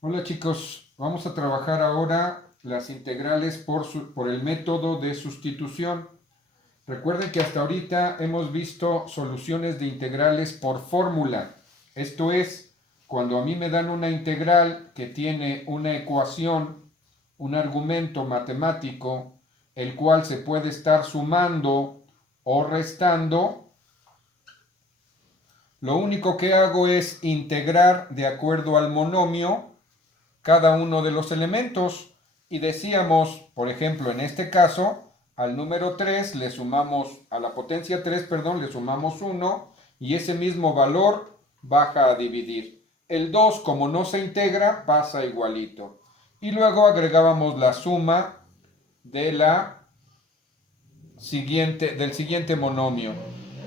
Hola chicos, vamos a trabajar ahora las integrales por el método de sustitución. Recuerden que hasta ahorita hemos visto soluciones de integrales por fórmula. Esto es, cuando a mí me dan una integral que tiene una ecuación, un argumento matemático, el cual se puede estar sumando o restando, lo único que hago es integrar de acuerdo al monomio cada uno de los elementos y decíamos, por ejemplo, en este caso, al número 3 le sumamos, a la potencia 3, perdón, le sumamos 1 y ese mismo valor baja a dividir. El 2, como no se integra, pasa igualito. Y luego agregábamos la suma de del siguiente monomio.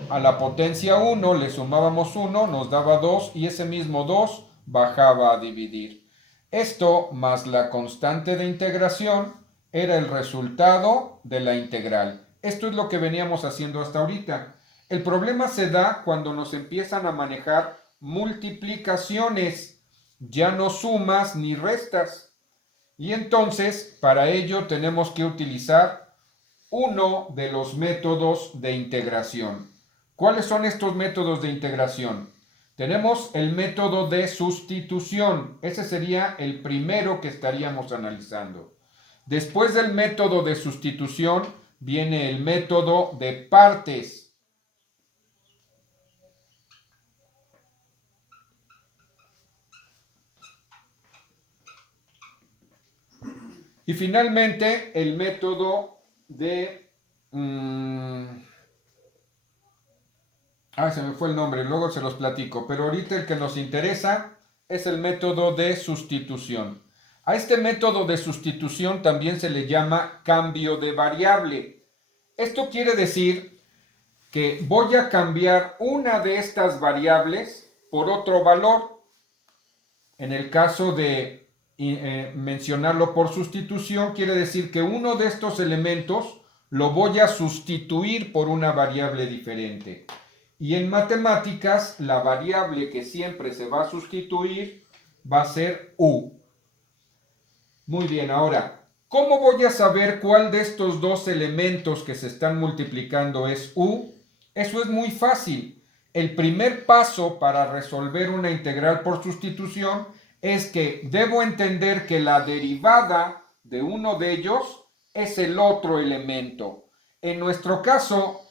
A la potencia 1 le sumábamos 1, nos daba 2 y ese mismo 2 bajaba a dividir. Esto más la constante de integración era el resultado de la integral. Esto es lo que veníamos haciendo hasta ahorita. El problema se da cuando nos empiezan a manejar multiplicaciones, ya no sumas ni restas. Y entonces, para ello tenemos que utilizar uno de los métodos de integración. ¿Cuáles son estos métodos de integración? Tenemos el método de sustitución. Ese sería el primero que estaríamos analizando. Después del método de sustitución viene el método de partes. Y finalmente el método de... se me fue el nombre, luego se los platico, pero ahorita el que nos interesa es el método de sustitución. A este método de sustitución también se le llama cambio de variable. Esto quiere decir que voy a cambiar una de estas variables por otro valor. En el caso de mencionarlo por sustitución, quiere decir que uno de estos elementos lo voy a sustituir por una variable diferente. Y en matemáticas, la variable que siempre se va a sustituir va a ser u. Muy bien, ahora, ¿cómo voy a saber cuál de estos dos elementos que se están multiplicando es u? Eso es muy fácil. El primer paso para resolver una integral por sustitución es que debo entender que la derivada de uno de ellos es el otro elemento. En nuestro caso,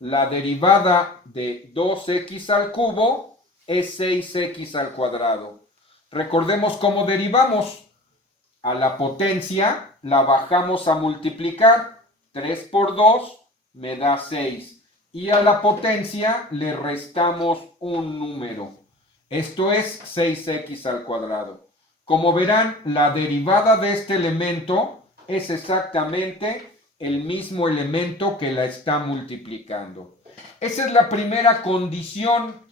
la derivada de 2x al cubo es 6x al cuadrado. Recordemos cómo derivamos. A la potencia la bajamos a multiplicar. 3 por 2 me da 6. Y a la potencia le restamos un número. Esto es 6x al cuadrado. Como verán, la derivada de este elemento es exactamente el mismo elemento que la está multiplicando. Esa es la primera condición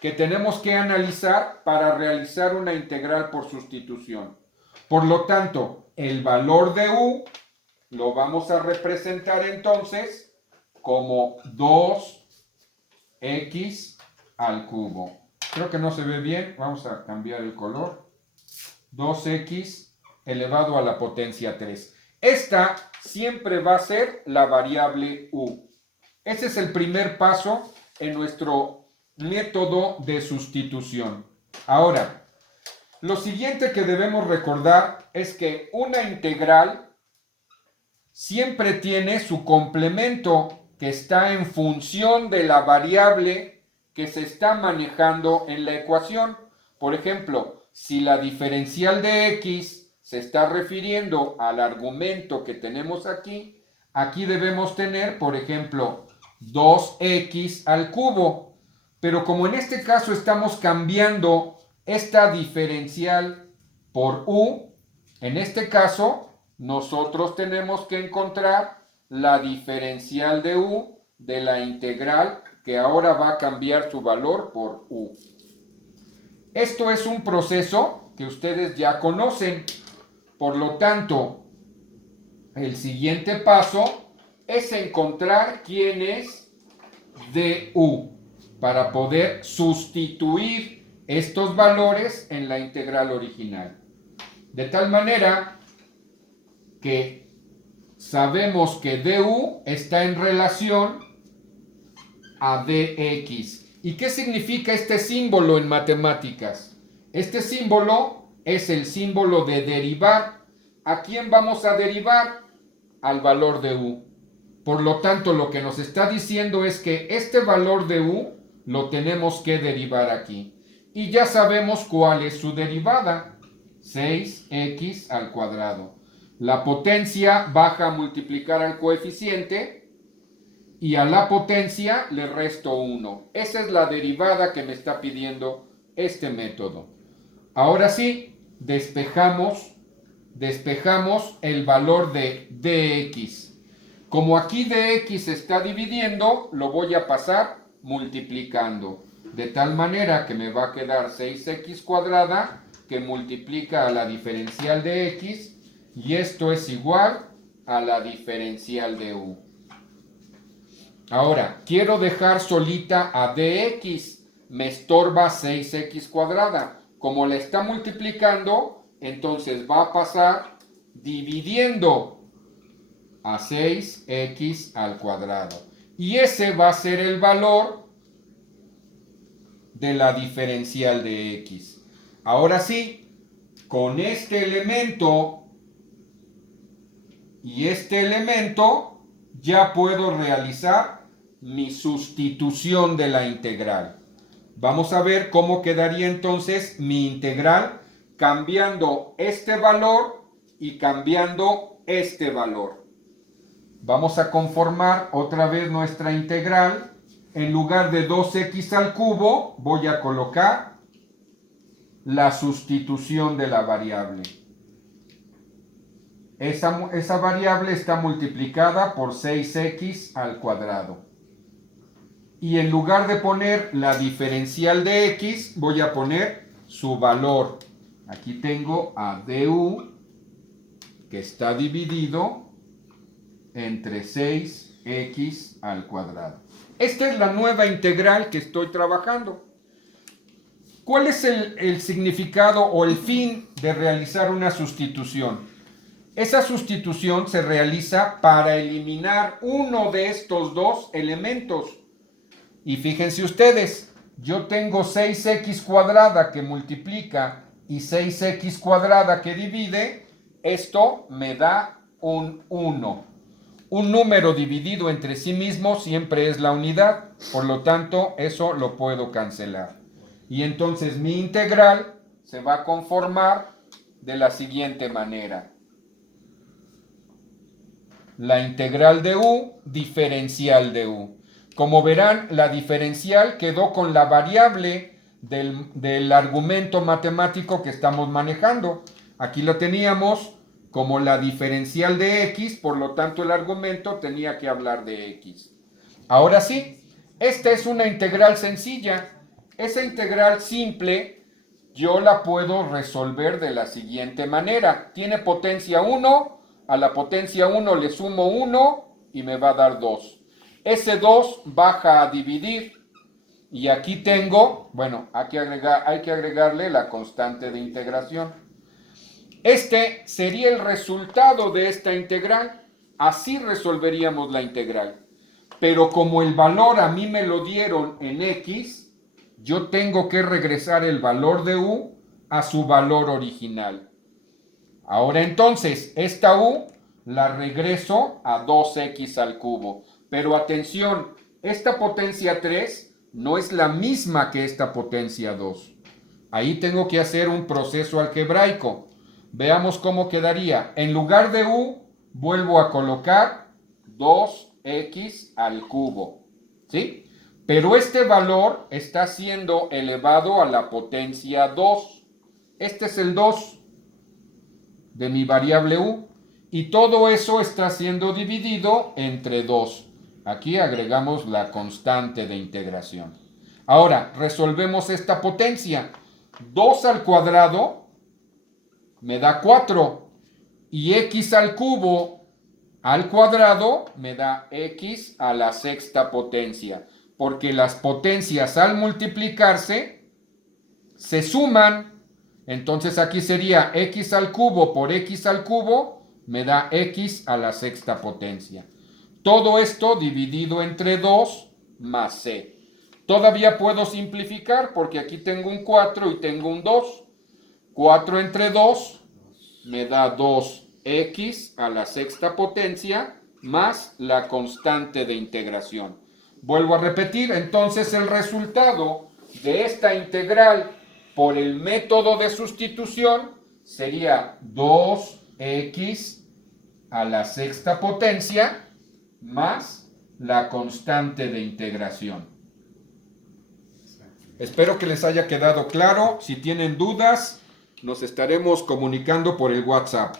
que tenemos que analizar para realizar una integral por sustitución. Por lo tanto, el valor de u lo vamos a representar entonces como 2x al cubo. Creo que no se ve bien, vamos a cambiar el color. 2x elevado a la potencia 3. Esta siempre va a ser la variable u. Ese es el primer paso en nuestro método de sustitución. Ahora, lo siguiente que debemos recordar es que una integral siempre tiene su complemento que está en función de la variable que se está manejando en la ecuación. Por ejemplo, si la diferencial de x se está refiriendo al argumento que tenemos aquí, aquí debemos tener, por ejemplo, 2x al cubo. Pero como en este caso estamos cambiando esta diferencial por u, en este caso nosotros tenemos que encontrar la diferencial de u de la integral que ahora va a cambiar su valor por u. Esto es un proceso que ustedes ya conocen. Por lo tanto, el siguiente paso es encontrar quién es du para poder sustituir estos valores en la integral original. De tal manera que sabemos que du está en relación a dx. ¿Y qué significa este símbolo en matemáticas? Este símbolo es el símbolo de derivar. ¿A quién vamos a derivar? Al valor de u. Por lo tanto, lo que nos está diciendo es que este valor de u lo tenemos que derivar aquí. Y ya sabemos cuál es su derivada. 6x al cuadrado. La potencia baja a multiplicar al coeficiente y a la potencia le resto 1. Esa es la derivada que me está pidiendo este método. Ahora sí, despejamos el valor de dx. Como aquí dx está dividiendo, lo voy a pasar multiplicando. De tal manera que me va a quedar 6x cuadrada que multiplica a la diferencial de x y esto es igual a la diferencial de u. Ahora, quiero dejar solita a dx. Me estorba 6x cuadrada. Como la está multiplicando, entonces va a pasar dividiendo a 6x al cuadrado. Y ese va a ser el valor de la diferencial de x. Ahora sí, con este elemento y este elemento ya puedo realizar mi sustitución de la integral. Vamos a ver cómo quedaría entonces mi integral cambiando este valor y cambiando este valor. Vamos a conformar otra vez nuestra integral. En lugar de 2x al cubo voy a colocar la sustitución de la variable. Esa variable está multiplicada por 6x al cuadrado. Y en lugar de poner la diferencial de x, voy a poner su valor. Aquí tengo a du, que está dividido entre 6x al cuadrado. Esta es la nueva integral que estoy trabajando. ¿Cuál es el significado o el fin de realizar una sustitución? Esa sustitución se realiza para eliminar uno de estos dos elementos. Y fíjense ustedes, yo tengo 6x cuadrada que multiplica y 6x cuadrada que divide. Esto me da un 1. Un número dividido entre sí mismo siempre es la unidad. Por lo tanto, eso lo puedo cancelar. Y entonces mi integral se va a conformar de la siguiente manera. La integral de u, diferencial de u. Como verán, la diferencial quedó con la variable del argumento matemático que estamos manejando. Aquí lo teníamos como la diferencial de x, por lo tanto el argumento tenía que hablar de x. Ahora sí, esta es una integral sencilla. Esa integral simple yo la puedo resolver de la siguiente manera. Tiene potencia 1, a la potencia 1 le sumo 1 y me va a dar 2. Ese 2 baja a dividir y aquí tengo, bueno, hay que agregarle la constante de integración. Este sería el resultado de esta integral. Así resolveríamos la integral. Pero como el valor a mí me lo dieron en x, yo tengo que regresar el valor de u a su valor original. Ahora entonces, esta u la regreso a 2x al cubo. Pero atención, esta potencia 3 no es la misma que esta potencia 2. Ahí tengo que hacer un proceso algebraico. Veamos cómo quedaría. En lugar de u, vuelvo a colocar 2x al cubo. ¿Sí? Pero este valor está siendo elevado a la potencia 2. Este es el 2 de mi variable u. Y todo eso está siendo dividido entre 2. Aquí agregamos la constante de integración. Ahora, resolvemos esta potencia. 2 al cuadrado me da 4. Y x al cubo al cuadrado me da x a la sexta potencia. Porque las potencias al multiplicarse se suman. Entonces aquí sería x al cubo por x al cubo, me da x a la sexta potencia. Todo esto dividido entre 2 más c. Todavía puedo simplificar porque aquí tengo un 4 y tengo un 2. 4 entre 2 me da 2x a la sexta potencia más la constante de integración. Vuelvo a repetir, entonces el resultado de esta integral por el método de sustitución sería 2x a la sexta potencia más la constante de integración. Espero que les haya quedado claro. Si tienen dudas, nos estaremos comunicando por el WhatsApp.